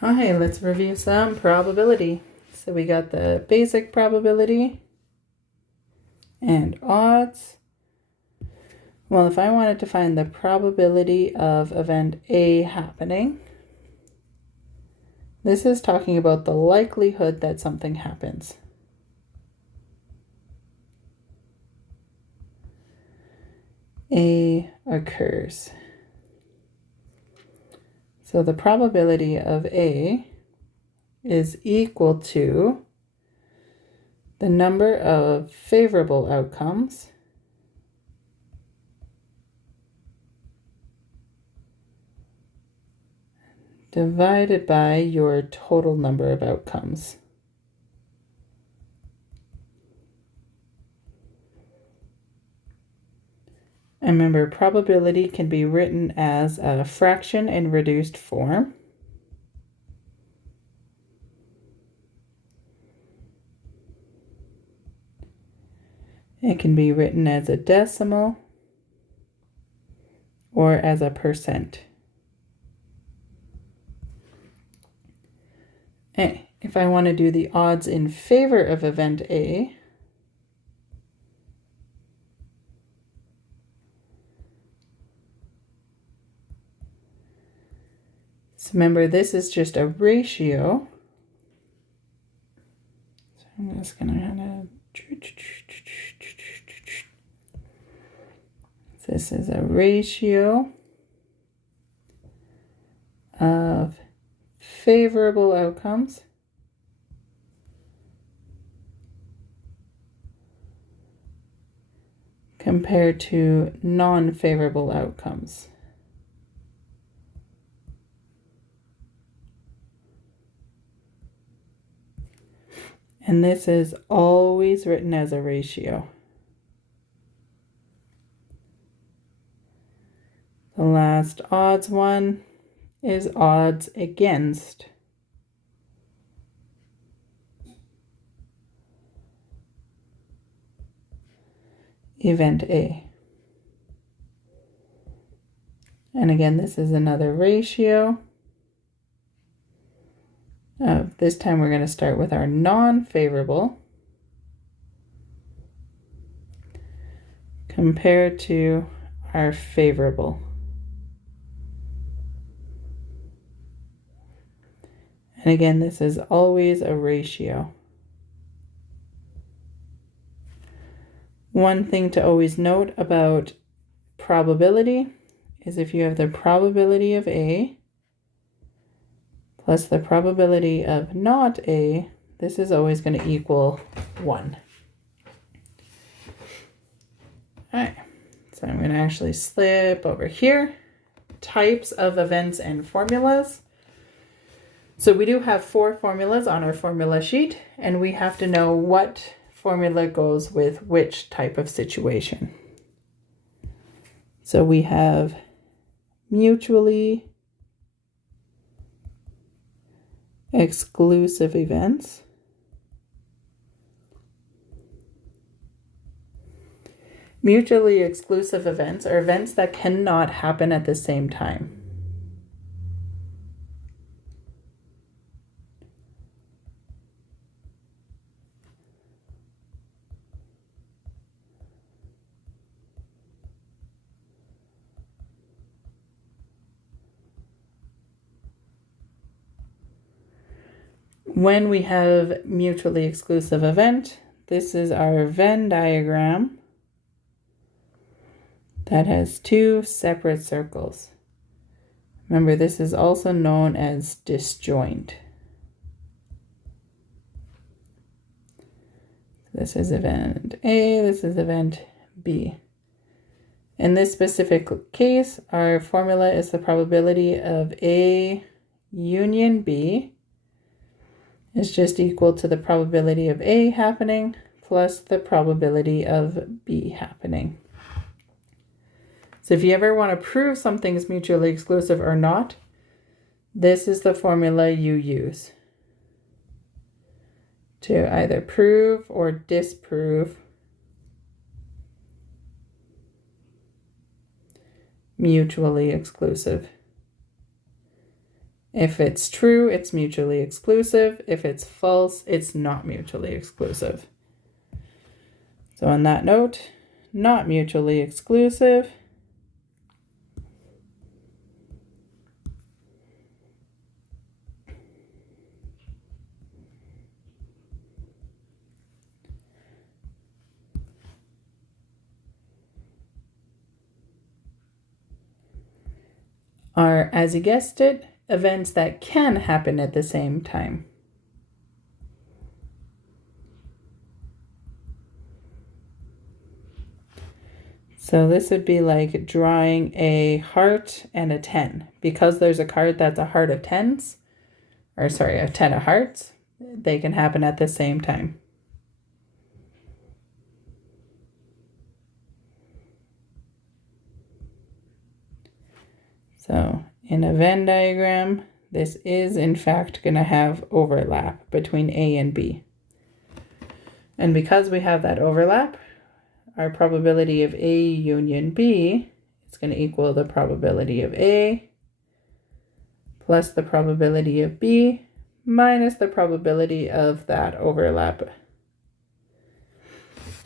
Hi, let's review some probability. So we got the basic probability and odds. Well, if I wanted to find the probability of event A happening, this is talking about the likelihood that something happens. A occurs. So the probability of A is equal to the number of favorable outcomes divided by your total number of outcomes. And remember, probability can be written as a fraction in reduced form. It can be written as a decimal or as a percent. If I want to do the odds in favor of event A, so remember, this is just a ratio. So I'm just going to kind of... This is a ratio of favorable outcomes compared to non-favorable outcomes. And this is always written as a ratio. The last odds one is odds against event A. And again, this is another ratio. This time we're going to start with our non-favorable compared to our favorable. And again, this is always a ratio. One thing to always note about probability is if you have the probability of A plus the probability of not A, this is always going to equal 1. All right, so I'm going to actually slip over here. Types of events and formulas. So we do have 4 formulas on our formula sheet, and we have to know what formula goes with which type of situation. So we have mutually exclusive events. Mutually exclusive events are events that cannot happen at the same time. When we have mutually exclusive event, this is our Venn diagram that has 2 separate circles. Remember, this is also known as disjoint. This is event A, this is event B. In this specific case, our formula is the probability of A union B is just equal to the probability of A happening plus the probability of B happening. So if you ever want to prove something is mutually exclusive or not, this is the formula you use to either prove or disprove mutually exclusive If it's true, it's mutually exclusive. If it's false, it's not mutually exclusive. So on that note, not mutually exclusive. Are, as you guessed it, events that can happen at the same time. So this would be like drawing a heart and a 10. Because there's a card that's a heart of tens, or sorry, a 10 of hearts, they can happen at the same time. So in a Venn diagram, this is in fact going to have overlap between A and B. And because we have that overlap, our probability of A union B is going to equal the probability of A plus the probability of B minus the probability of that overlap.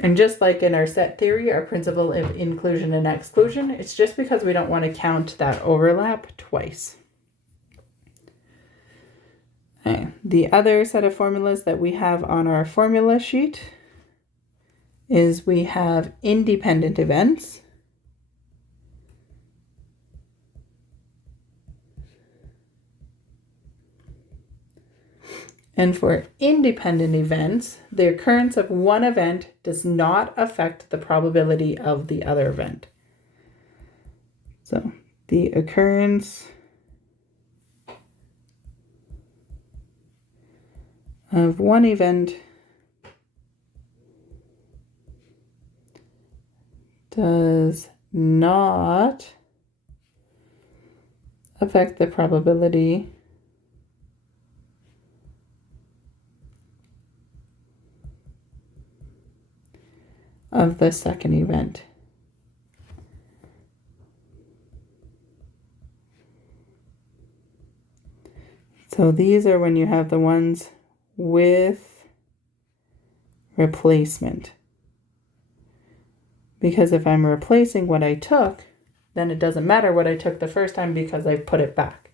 And just like in our set theory, our principle of inclusion and exclusion, it's just because we don't want to count that overlap twice. Okay. The other set of formulas that we have on our formula sheet is we have independent events. And for independent events, the occurrence of one event does not affect the probability of the other event. So the occurrence of one event does not affect the probability of the second event. So these are when you have the ones with replacement. Because if I'm replacing what I took, then it doesn't matter what I took the first time because I put it back.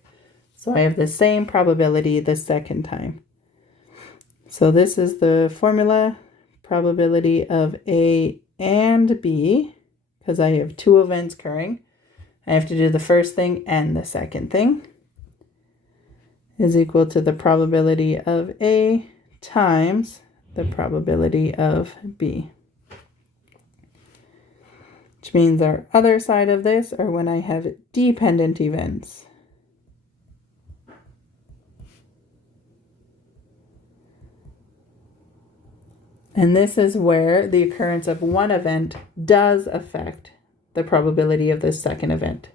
So I have the same probability the second time. So this is the formula. Probability of A and B, because I have two events occurring. I have to do the first thing and the second thing, is equal to the probability of A times the probability of B. Which means our other side of this are when I have dependent events. And this is where the occurrence of one event does affect the probability of the second event.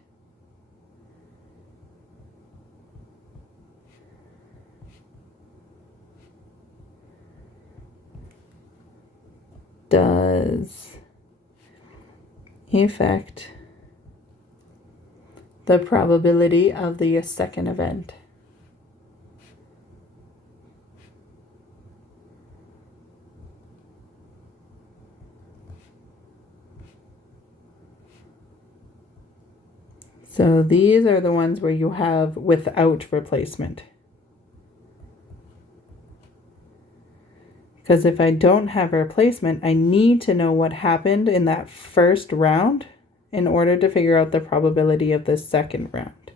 Does affect the probability of the second event. So these are the ones where you have without replacement. Because if I don't have a replacement, I need to know what happened in that first round in order to figure out the probability of the second round.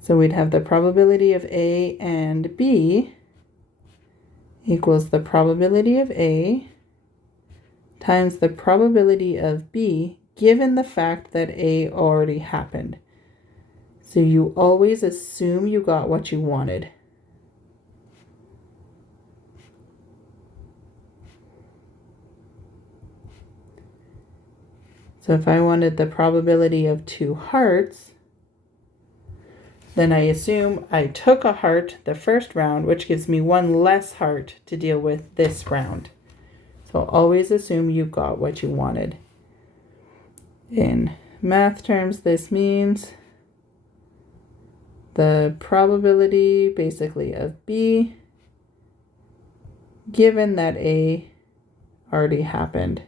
So we'd have the probability of A and B equals the probability of A times the probability of B given the fact that A already happened. So you always assume you got what you wanted. So if I wanted the probability of 2 hearts, then I assume I took a heart the first round, which gives me 1 less heart to deal with this round. So always assume you got what you wanted. In math terms, this means the probability basically of B given that A already happened.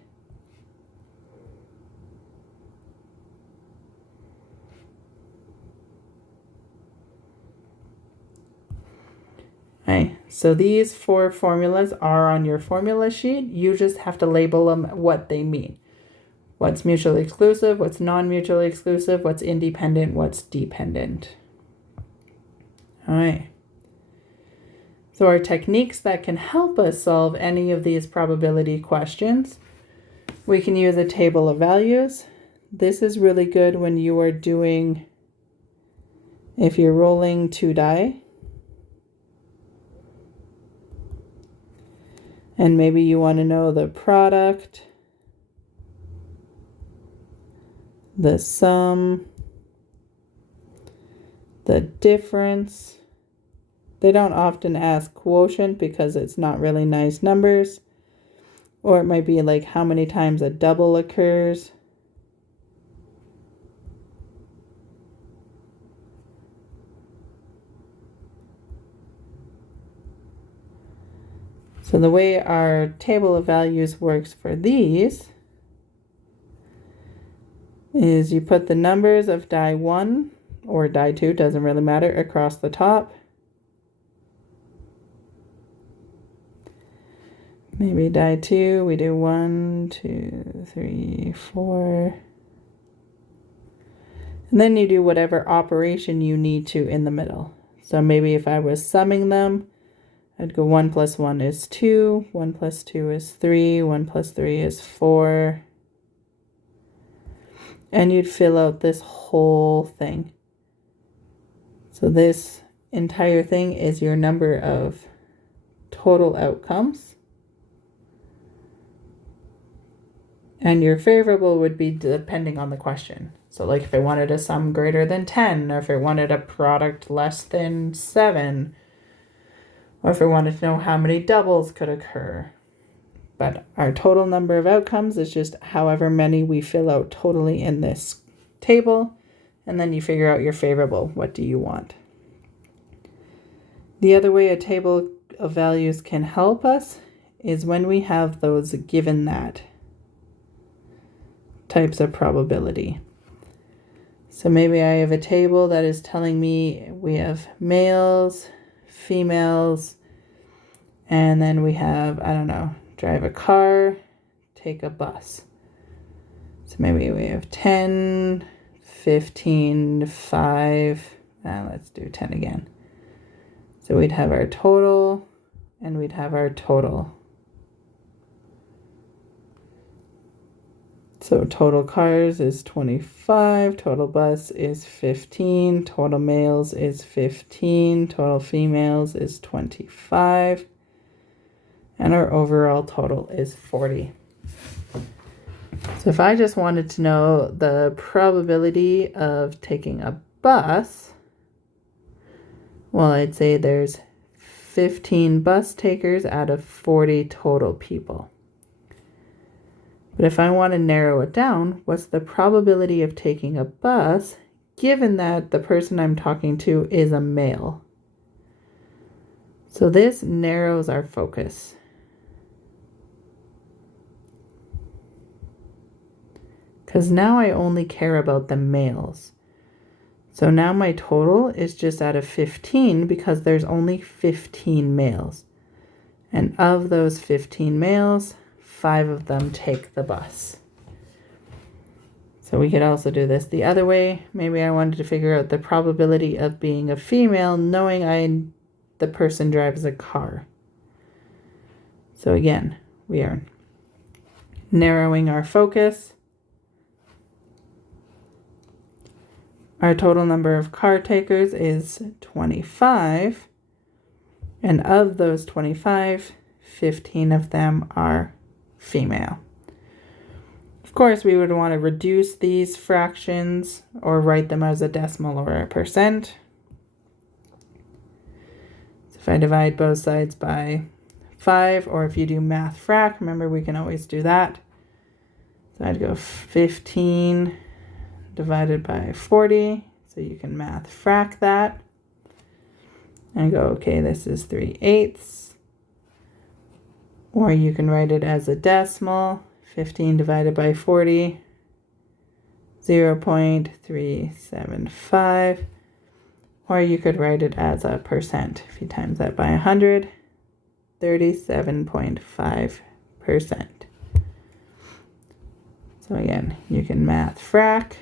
Okay, so these 4 formulas are on your formula sheet. You just have to label them what they mean. What's mutually exclusive, what's non-mutually exclusive, what's independent, what's dependent. All right. So our techniques that can help us solve any of these probability questions, we can use a table of values. This is really good when you are doing, if you're rolling 2 die, and maybe you want to know the product, the sum, the difference. They don't often ask quotient because it's not really nice numbers. Or it might be like how many times a double occurs. So the way our table of values works for these is you put the numbers of die 1 or die 2, doesn't really matter, across the top. Maybe die 2, we do 1, 2, 3, 4. And then you do whatever operation you need to in the middle. So maybe if I was summing them, I'd go 1 plus 1 is 2, 1 plus 2 is 3, 1 plus 3 is 4. And you'd fill out this whole thing. So this entire thing is your number of total outcomes. And your favorable would be depending on the question. So like if I wanted a sum greater than 10, or if I wanted a product less than 7, or if I wanted to know how many doubles could occur. But our total number of outcomes is just however many we fill out totally in this table. And then you figure out your favorable. What do you want? The other way a table of values can help us is when we have those given that types of probability. So maybe I have a table that is telling me we have males, females, and then we have, I don't know, drive a car, take a bus. So maybe we have 10, 15, 5, and let's do 10 again. So we'd have our total, and we'd have our total. So total cars is 25, total bus is 15, total males is 15, total females is 25, and our overall total is 40. So if I just wanted to know the probability of taking a bus, well, I'd say there's 15 bus takers out of 40 total people. But if I want to narrow it down, what's the probability of taking a bus given that the person I'm talking to is a male? So this narrows our focus. Because now I only care about the males. So now my total is just out of 15 because there's only 15 males. And of those 15 males, 5 of them take the bus. So we could also do this the other way. Maybe I wanted to figure out the probability of being a female knowing the person drives a car. So again, we are narrowing our focus. Our total number of car takers is 25. And of those 25, 15 of them are female. Of course, we would want to reduce these fractions or write them as a decimal or a percent. So if I divide both sides by 5, or if you do math frac, remember we can always do that. So I'd go 15 divided by 40, so you can math frac that. and go, okay, this is 3/8. Or you can write it as a decimal, 15 divided by 40, 0.375. Or you could write it as a percent. If you times that by 100, 37.5%. So again, you can math frac.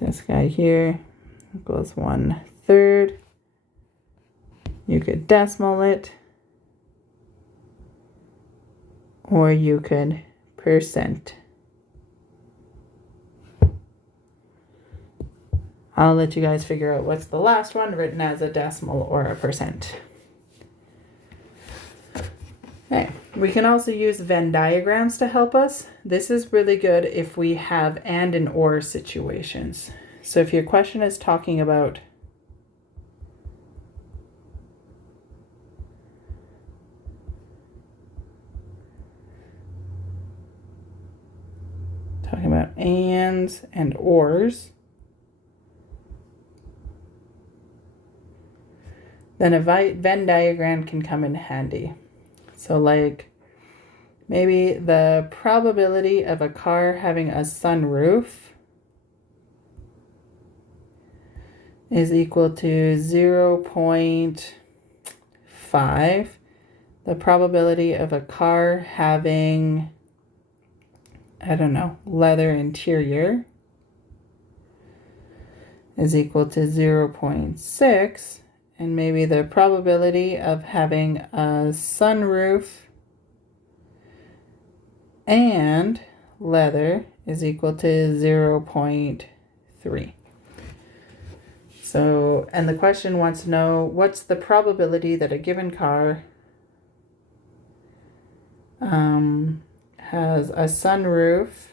This guy here equals 1/3. You could decimal it, or you could percent. I'll let you guys figure out what's the last one written as a decimal or a percent. Okay, we can also use Venn diagrams to help us. This is really good if we have and or situations. So if your question is talking about ands and ors, then a Venn diagram can come in handy. So like maybe the probability of a car having a sunroof is equal to 0.5. The probability of a car having, I don't know, leather interior is equal to 0.6. And maybe the probability of having a sunroof and leather is equal to 0.3. So, and the question wants to know what's the probability that a given car has a sunroof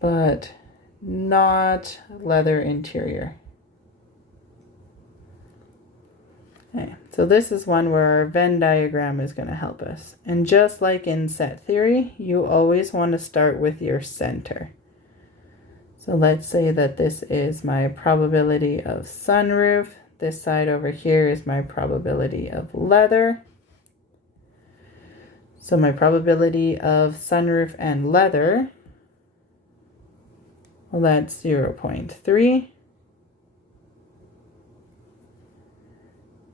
but not leather interior. Okay, so this is one where our Venn diagram is going to help us. And just like in set theory, you always want to start with your center. So let's say that this is my probability of sunroof. This side over here is my probability of leather. So my probability of sunroof and leather, well, that's 0.3.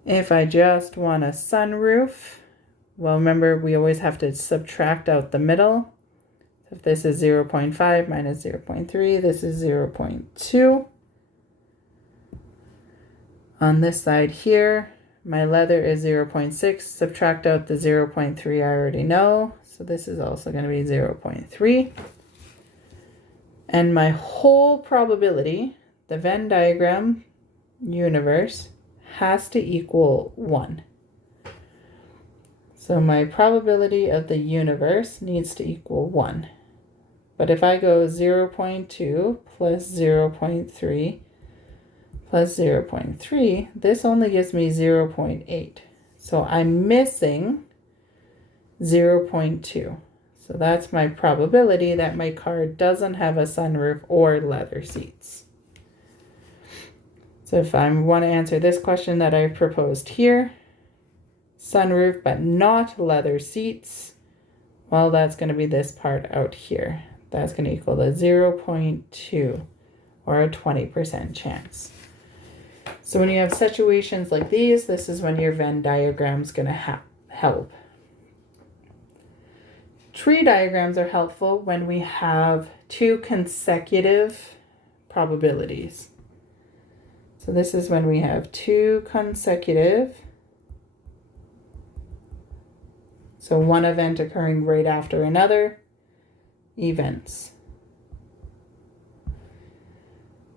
If I just want a sunroof, well, remember, we always have to subtract out the middle. So if this is 0.5 minus 0.3, this is 0.2. On this side here, my leather is 0.6. Subtract out the 0.3 I already know. So this is also going to be 0.3. And my whole probability, the Venn diagram universe, has to equal 1. So my probability of the universe needs to equal 1. But if I go 0.2 plus 0.3 plus 0.3, this only gives me 0.8. So I'm missing 0.2. So that's my probability that my car doesn't have a sunroof or leather seats. So if I want to answer this question that I proposed here, sunroof but not leather seats, well, that's going to be this part out here. That's going to equal to 0.2 or a 20% chance. So when you have situations like these, this is when your Venn diagram is going to help. Tree diagrams are helpful when we have two consecutive probabilities. So this is when we have two consecutive, so one event occurring right after another, events.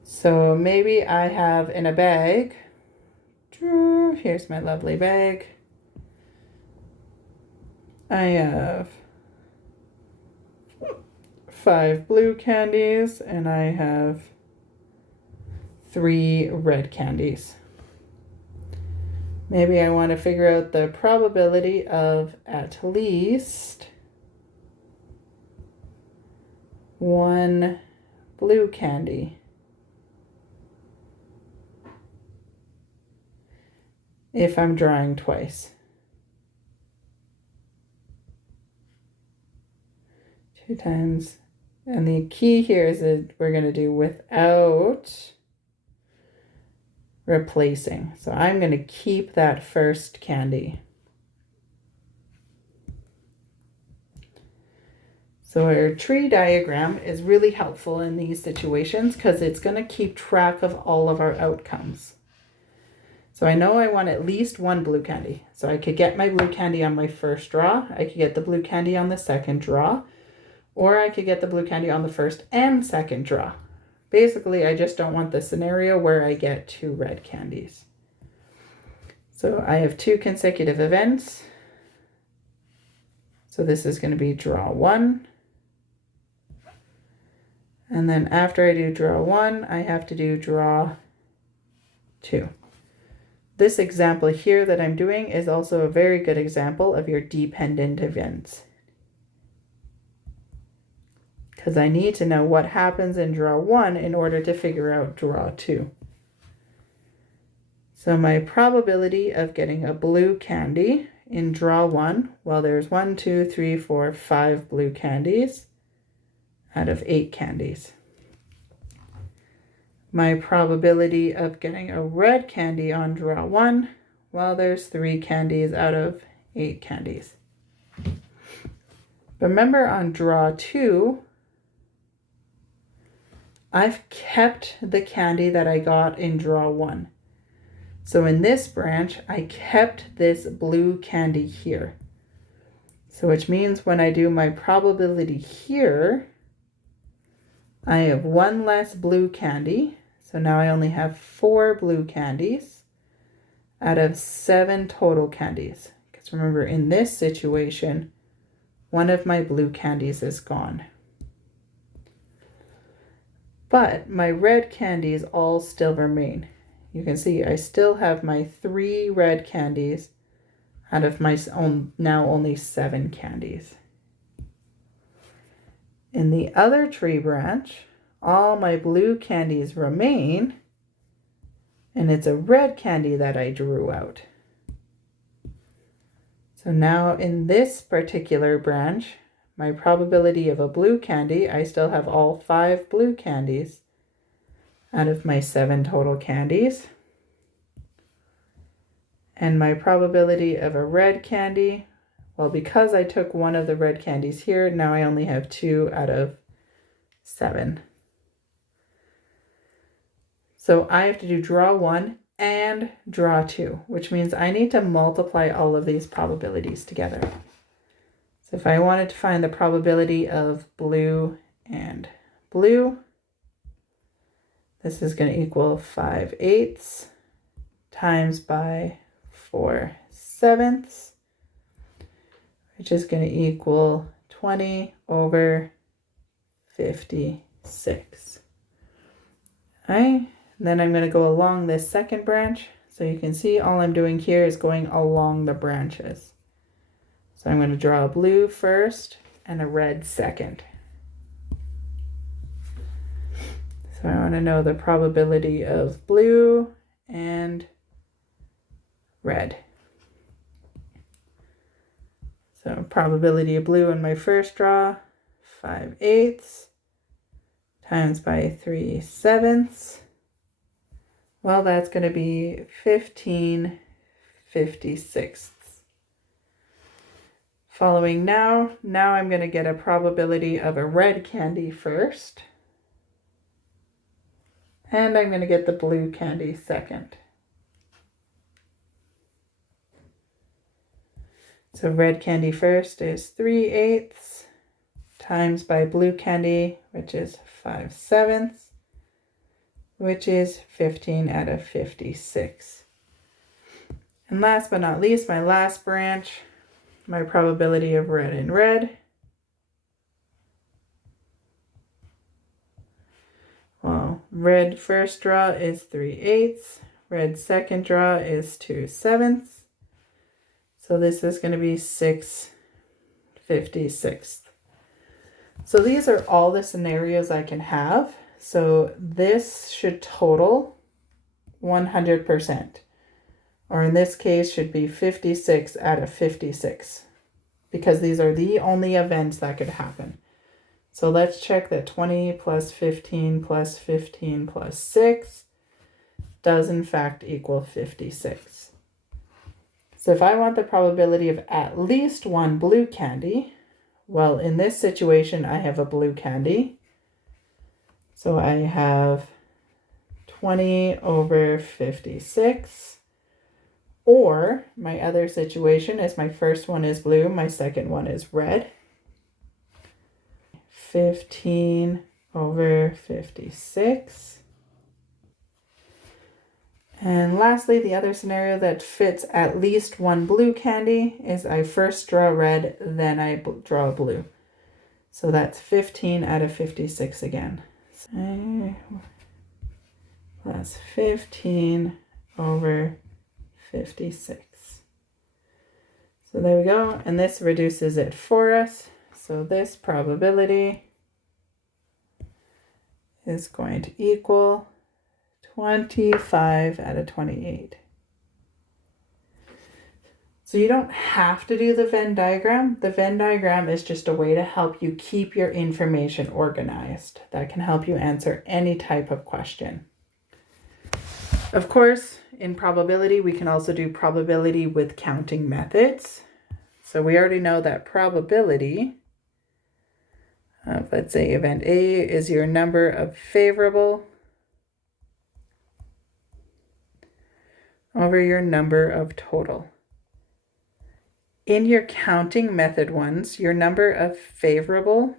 So maybe I have in a bag, here's my lovely bag, I have 5 blue candies and I have 3 red candies. Maybe I want to figure out the probability of at least 1 blue candy if I'm drawing twice. 2 times. And the key here is that we're going to do without replacing. So I'm going to keep that first candy. So our tree diagram is really helpful in these situations because it's going to keep track of all of our outcomes. So I know I want at least one blue candy. So I could get my blue candy on my first draw. I could get the blue candy on the second draw. Or I could get the blue candy on the first and second draw. Basically, I just don't want the scenario where I get 2 red candies. So I have 2 consecutive events. So this is going to be draw 1. And then after I do draw 1, I have to do draw 2. This example here that I'm doing is also a very good example of your dependent events. Because I need to know what happens in draw 1 in order to figure out draw 2. So my probability of getting a blue candy in draw 1, well, there's 1, 2, 3, 4, 5 blue candies out of 8 candies. My probability of getting a red candy on draw 1, well, there's 3 candies out of 8 candies. Remember on draw 2, I've kept the candy that I got in draw 1. So in this branch, I kept this blue candy here. So which means when I do my probability here, I have 1 less blue candy. So now I only have 4 blue candies out of 7 total candies. Because remember, in this situation, one of my blue candies is gone. But my red candies all still remain. You can see I still have my 3 red candies out of my now only 7 candies. In the other tree branch, all my blue candies remain, and it's a red candy that I drew out. So now in this particular branch, my probability of a blue candy, I still have all 5 blue candies out of my 7 total candies. And my probability of a red candy, well, because I took one of the red candies here, now I only have 2 out of 7. So I have to do draw 1 and draw 2, which means I need to multiply all of these probabilities together. So if I wanted to find the probability of blue and blue, this is going to equal 5/8 times by 4/7, which is going to equal 20 over 56. All right, then I'm going to go along this second branch. So you can see all I'm doing here is going along the branches. So I'm going to draw a blue first and a red second. So I want to know the probability of blue and red. So probability of blue in my first draw, 5/8 times by 3/7. Well, that's going to be 15/56. Following now I'm going to get a probability of a red candy first. And I'm going to get the blue candy second. So red candy first is 3/8 times by blue candy, which is 5/7, which is 15 out of 56. And last but not least, my last branch, my probability of red and red. Well, red first draw is 3/8. Red second draw is 2/7. So this is going to be 6/56. So these are all the scenarios I can have. So this should total 100%. or in this case should be 56 out of 56, because these are the only events that could happen. So let's check that 20 plus 15 plus 15 plus 6 does in fact equal 56. So if I want the probability of at least one blue candy, well, in this situation, I have a blue candy. So I have 20 over 56. Or my other situation is my first one is blue, my second one is red. 15 over 56. And lastly, the other scenario that fits at least one blue candy is I first draw red, then I draw blue. So that's 15 out of 56 again. So plus 15 over 56. So there we go. And this reduces it for us. So this probability is going to equal 25 out of 28. So you don't have to do the Venn diagram. The Venn diagram is just a way to help you keep your information organized. That can help you answer any type of question. Of course, in probability, we can also do probability with counting methods. So we already know that probability of, let's say, event A is your number of favorable over your number of total. In your counting method ones, your number of favorable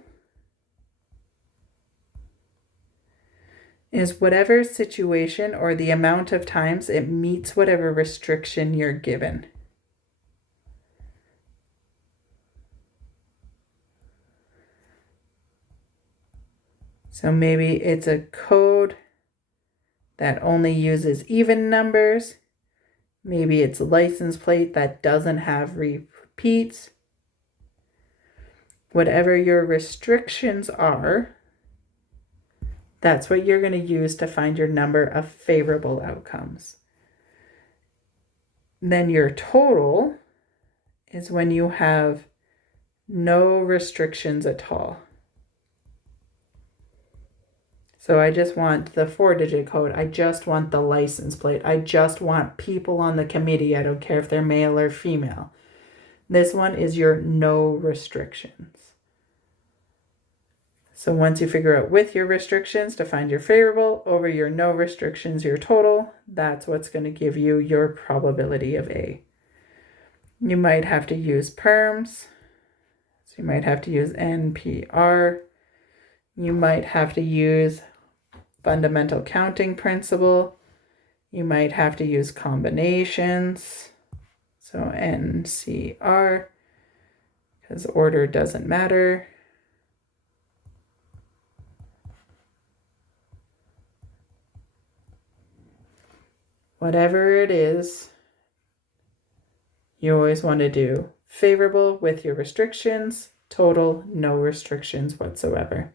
is whatever situation or the amount of times it meets whatever restriction you're given. So maybe it's a code that only uses even numbers. Maybe it's a license plate that doesn't have repeats. Whatever your restrictions are, that's what you're going to use to find your number of favorable outcomes. Then your total is when you have no restrictions at all. So I just want the 4-digit code. I just want the license plate. I just want people on the committee. I don't care if they're male or female. This one is your no restrictions. So once you figure out with your restrictions to find your favorable over your no restrictions, your total, that's what's going to give you your probability of A. You might have to use perms. So you might have to use NPR. You might have to use fundamental counting principle. You might have to use combinations. So NCR, because order doesn't matter. Whatever it is, you always want to do favorable with your restrictions, total, no restrictions whatsoever.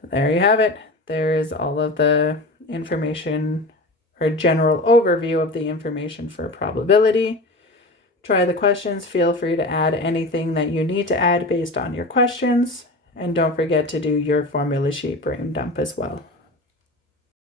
So there you have it. There is all of the information or a general overview of the information for probability. Try the questions. Feel free to add anything that you need to add based on your questions. And don't forget to do your formula sheet brain dump as well.